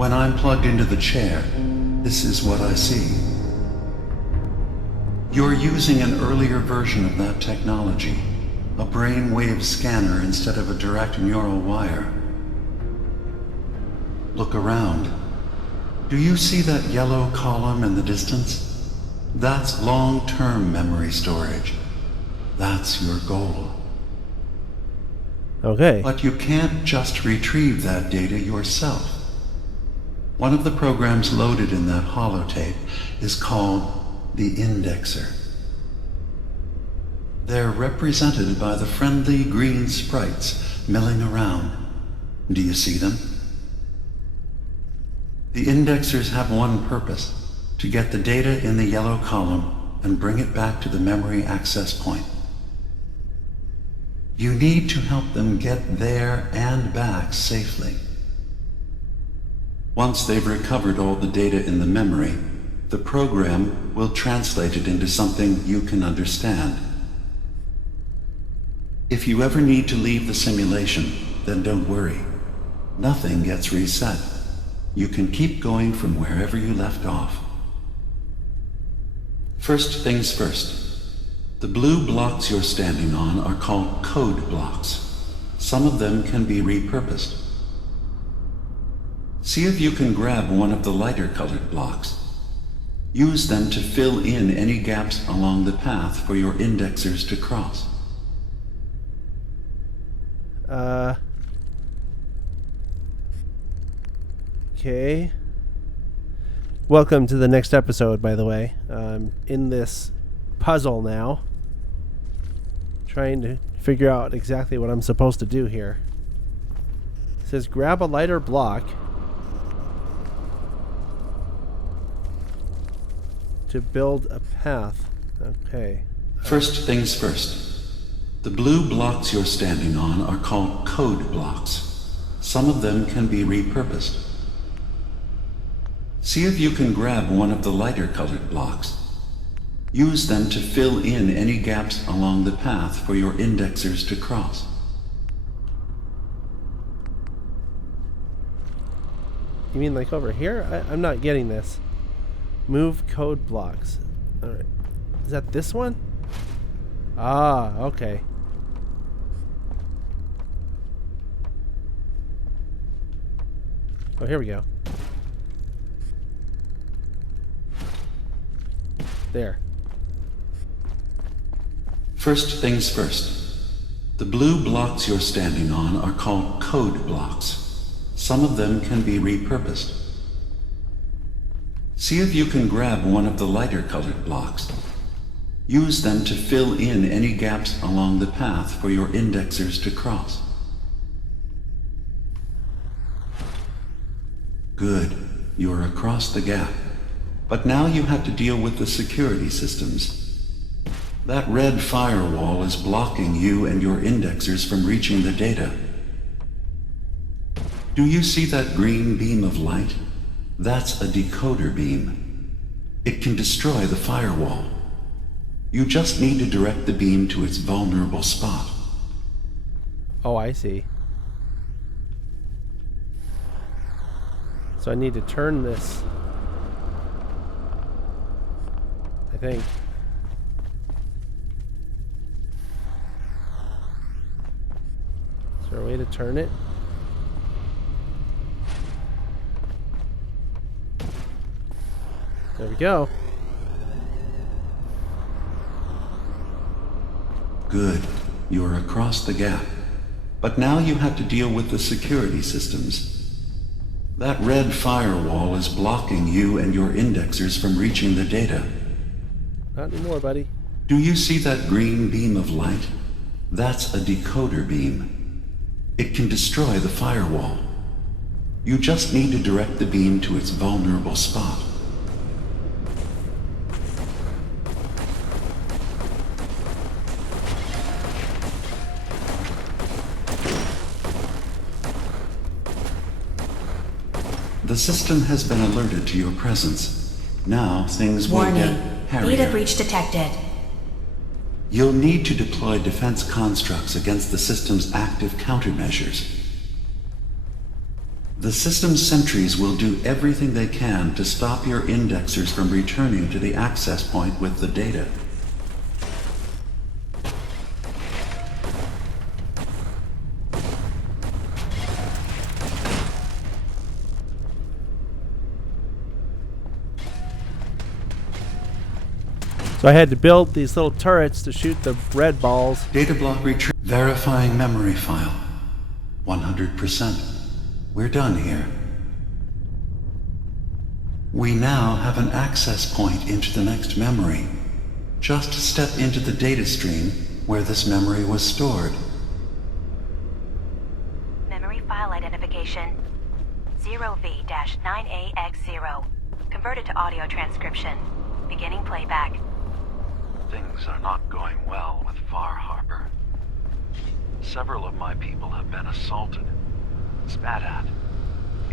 When I'm plugged into the chair, this is what I see. You're using an earlier version of that technology, a brainwave scanner instead of a direct neural wire. Look around. Do you see that yellow column in the distance? That's long-term memory storage. That's your goal. Okay. But you can't just retrieve that data yourself. One of the programs loaded in that holotape is called the indexer. They're represented by the friendly green sprites milling around. Do you see them? The indexers have one purpose: to get the data in the yellow column and bring it back to the memory access point. You need to help them get there and back safely. Once they've recovered all the data in the memory, the program will translate it into something you can understand. If you ever need to leave the simulation, then don't worry. Nothing gets reset. You can keep going from wherever you left off. First things first. The blue blocks you're standing on are called code blocks. Some of them can be repurposed. See if you can grab one of the lighter colored blocks. Use them to fill in any gaps along the path for your indexers to cross. Okay. Welcome to the next episode, by the way. In this puzzle now. Trying to figure out exactly what I'm supposed to do here. It says grab a lighter block to build a path. Okay. First things first. The blue blocks you're standing on are called code blocks. Some of them can be repurposed. See if you can grab one of the lighter colored blocks. Use them to fill in any gaps along the path for your indexers to cross. You mean like over here? I'm not getting this. Move code blocks. Alright. Is that this one? Ah, okay. Oh, here we go. There. First things first. The blue blocks you're standing on are called code blocks. Some of them can be repurposed. See if you can grab one of the lighter colored blocks. Use them to fill in any gaps along the path for your indexers to cross. Good. You're across the gap. But now you have to deal with the security systems. That red firewall is blocking you and your indexers from reaching the data. Do you see that green beam of light? That's a decoder beam. It can destroy the firewall. You just need to direct the beam to its vulnerable spot. Oh, I see. So I need to turn this, I think. Is there a way to turn it? There we go. Good. You're across the gap. But now you have to deal with the security systems. That red firewall is blocking you and your indexers from reaching the data. Not anymore, buddy. Do you see that green beam of light? That's a decoder beam. It can destroy the firewall. You just need to direct the beam to its vulnerable spot. The system has been alerted to your presence. Now things will get hairier. Data breach detected. You'll need to deploy defense constructs against the system's active countermeasures. The system's sentries will do everything they can to stop your indexers from returning to the access point with the data. So I had to build these little turrets to shoot the red balls. Data block retrieve. Verifying memory file. 100%. We're done here. We now have an access point into the next memory. Just step into the data stream where this memory was stored. Memory file identification 0V-9AX0. Converted to audio transcription. Beginning playback. Things are not going well with Far Harbor. Several of my people have been assaulted, spat at,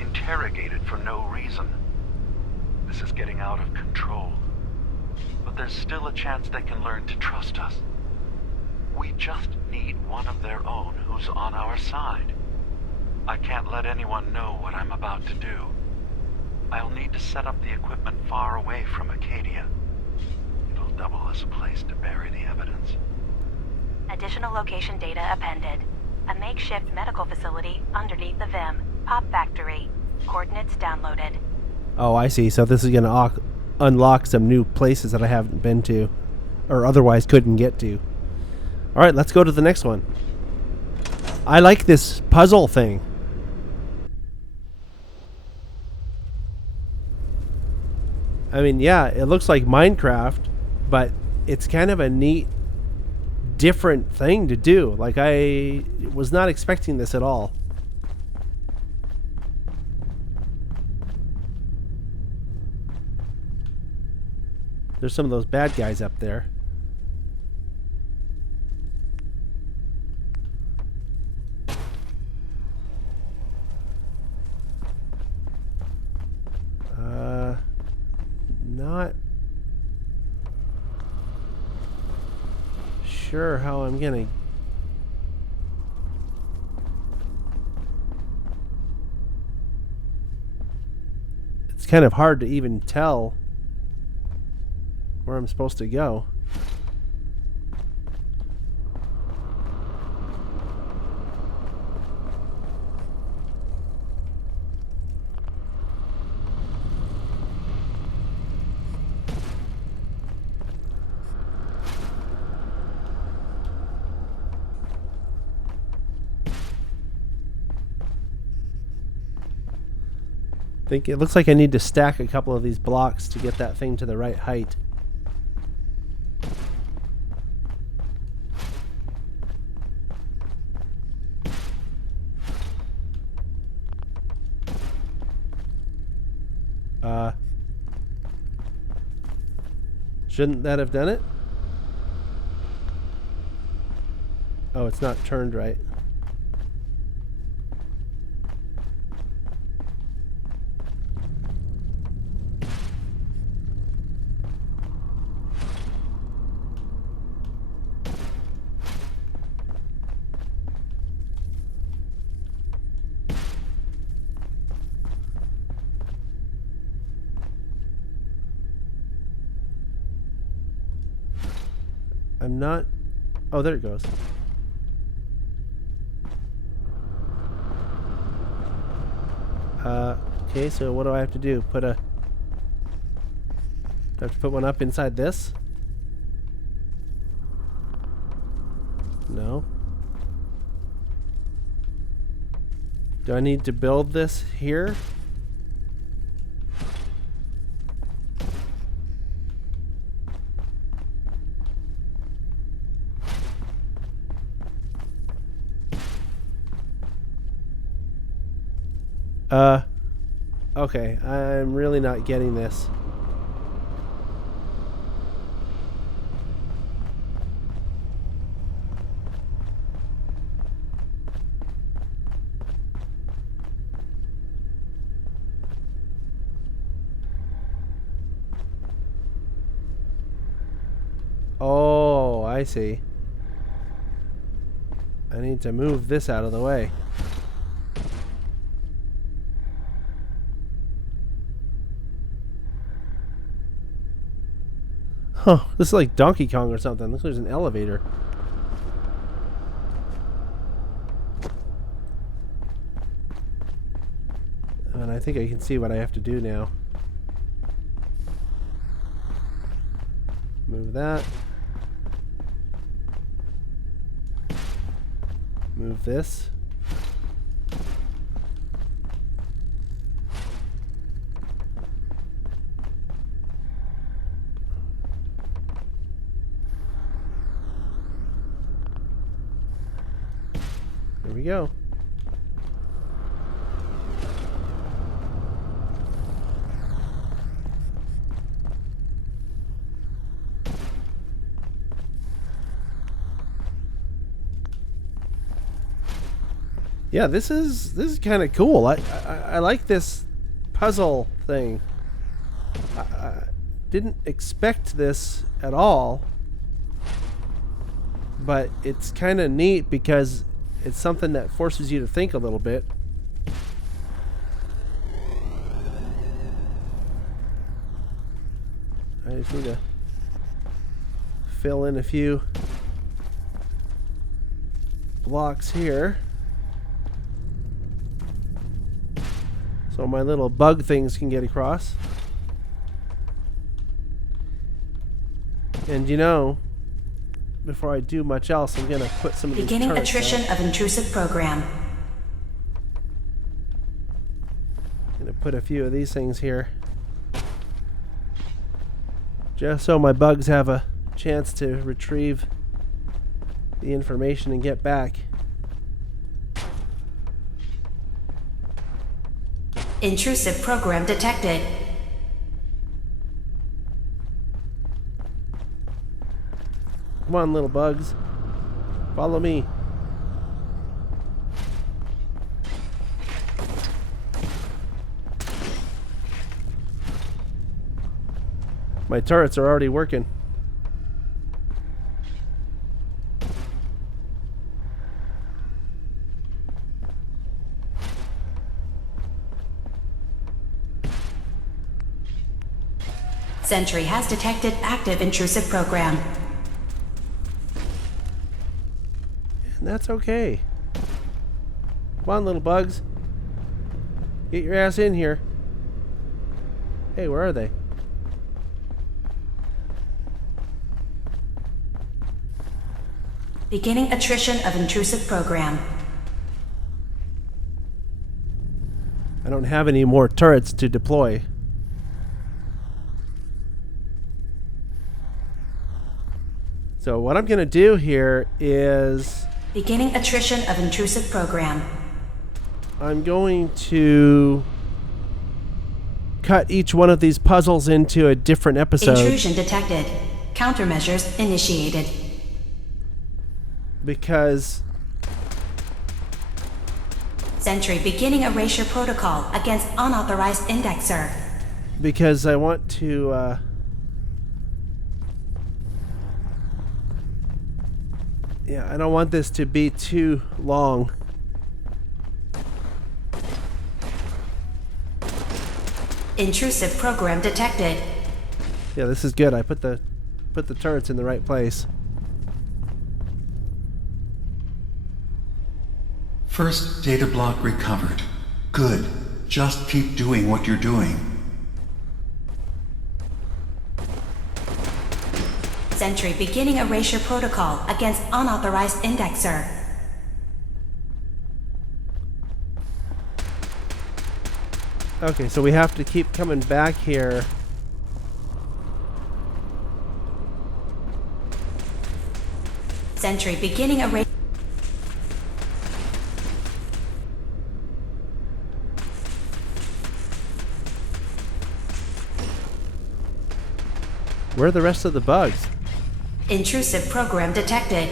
interrogated for no reason. This is getting out of control. But there's still a chance they can learn to trust us. We just need one of their own who's on our side. I can't let anyone know what I'm about to do. I'll need to set up the equipment far away from Acadia. It'll double as a place to bury the evidence. Additional location data appended. A makeshift medical facility underneath the VIM. Pop factory. Coordinates downloaded. Oh, I see. So this is going to unlock some new places that I haven't been to or otherwise couldn't get to. All right, let's go to the next one. I like this puzzle thing. I mean, yeah, it looks like Minecraft, but it's kind of a neat, different thing to do. Like, I was not expecting this at all. There's some of those bad guys up there. Not sure how I'm gonna it's kind of hard to even tell where I'm supposed to go. I think it looks like I need to stack a couple of these blocks to get that thing to the right height. Shouldn't that have done it? Oh, it's not turned right. I'm not... Oh, there it goes. Okay, so what do I have to do? Do I have to put one up inside this? No. Do I need to build this here? Okay, I'm really not getting this. Oh, I see. I need to move this out of the way. Oh, this is like Donkey Kong or something. Looks like there's an elevator. And I think I can see what I have to do now. Move that. Move this. There we go. Yeah, this is kind of cool. I like this puzzle thing. I didn't expect this at all, but it's kind of neat because it's something that forces you to think a little bit. I just need to fill in a few blocks here so my little bug things can get across. And you know, before I do much else, I'm gonna put some of these Beginning turrets attrition out. of intrusive program. Gonna put a few of these things here, just so my bugs have a chance to retrieve the information and get back. Intrusive program detected. Come on, little bugs. Follow me. My turrets are already working. Sentry has detected active intrusive program. And that's okay. Come on, little bugs. Get your ass in here. Hey, where are they? Beginning attrition of intrusive program. I don't have any more turrets to deploy. So what I'm going to do here is Beginning attrition of intrusive program. I'm going to cut each one of these puzzles into a different episode. Intrusion detected. Countermeasures initiated. Because Sentry beginning erasure protocol against unauthorized indexer. I want to yeah, I don't want this to be too long. Intrusive program detected. Yeah, this is good. I put the turrets in the right place. First data block recovered. Good. Just keep doing what you're doing. Sentry beginning erasure protocol against unauthorized indexer. Okay, so we have to keep coming back here. Sentry beginning erasure. Where are the rest of the bugs? Intrusive program detected.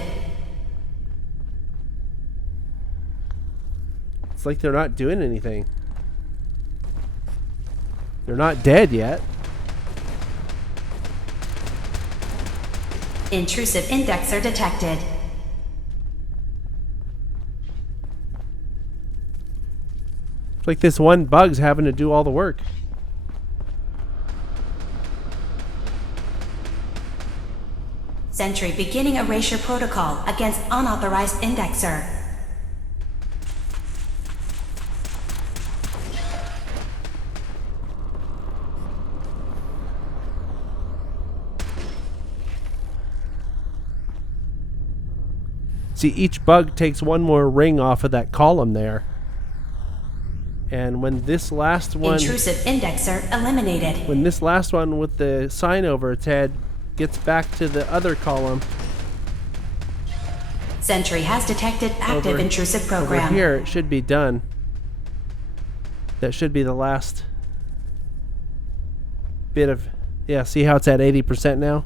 It's like they're not doing anything. They're not dead yet. Intrusive indexer detected. It's like this one bug's having to do all the work. Sentry beginning erasure protocol against unauthorized indexer. See, each bug takes one more ring off of that column there. And when this last one... Intrusive indexer eliminated. When this last one with the sign over its head gets back to the other column... Sentry has detected active intrusive program. Over here, it should be done. That should be the last bit of... Yeah, see how it's at 80% now?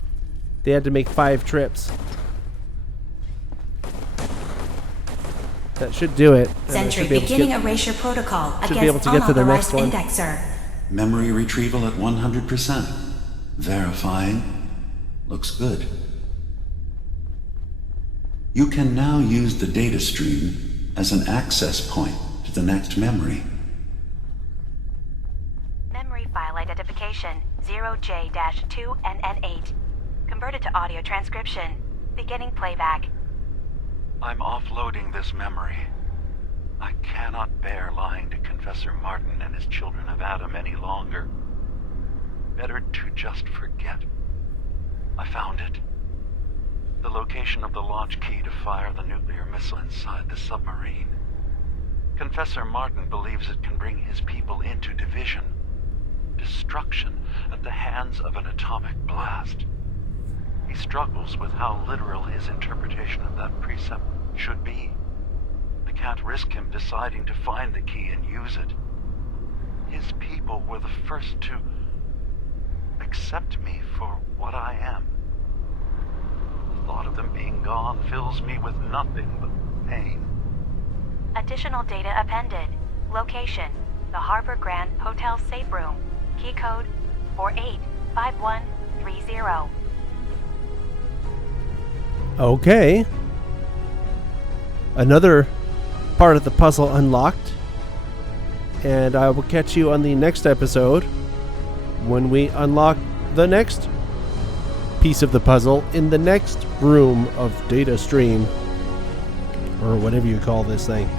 They had to make 5 trips. That should do it. Sentry beginning erasure protocol should be able against to get to the next unauthorized one. indexer. Memory retrieval at 100%. Verifying. Looks good. You can now use the data stream as an access point to the next memory. Memory file identification 0J-2NN8. Converted to audio transcription. Beginning playback. I'm offloading this memory. I cannot bear lying to Confessor Martin and his children of Adam any longer. Better to just forget. I found it. The location of the launch key to fire the nuclear missile inside the submarine. Confessor Martin believes it can bring his people into division, destruction at the hands of an atomic blast. He struggles with how literal his interpretation of that precept should be. I can't risk him deciding to find the key and use it. His people were the first to accept me for what I am. The thought of them being gone fills me with nothing but pain. Additional data appended. Location: the Harbor Grand Hotel Safe Room. Key code 485130. Okay. Another part of the puzzle unlocked. And I will catch you on the next episode when we unlock the next piece of the puzzle in the next room of data stream, or whatever you call this thing.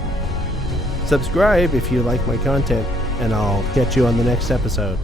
Subscribe if you like my content, and I'll catch you on the next episode.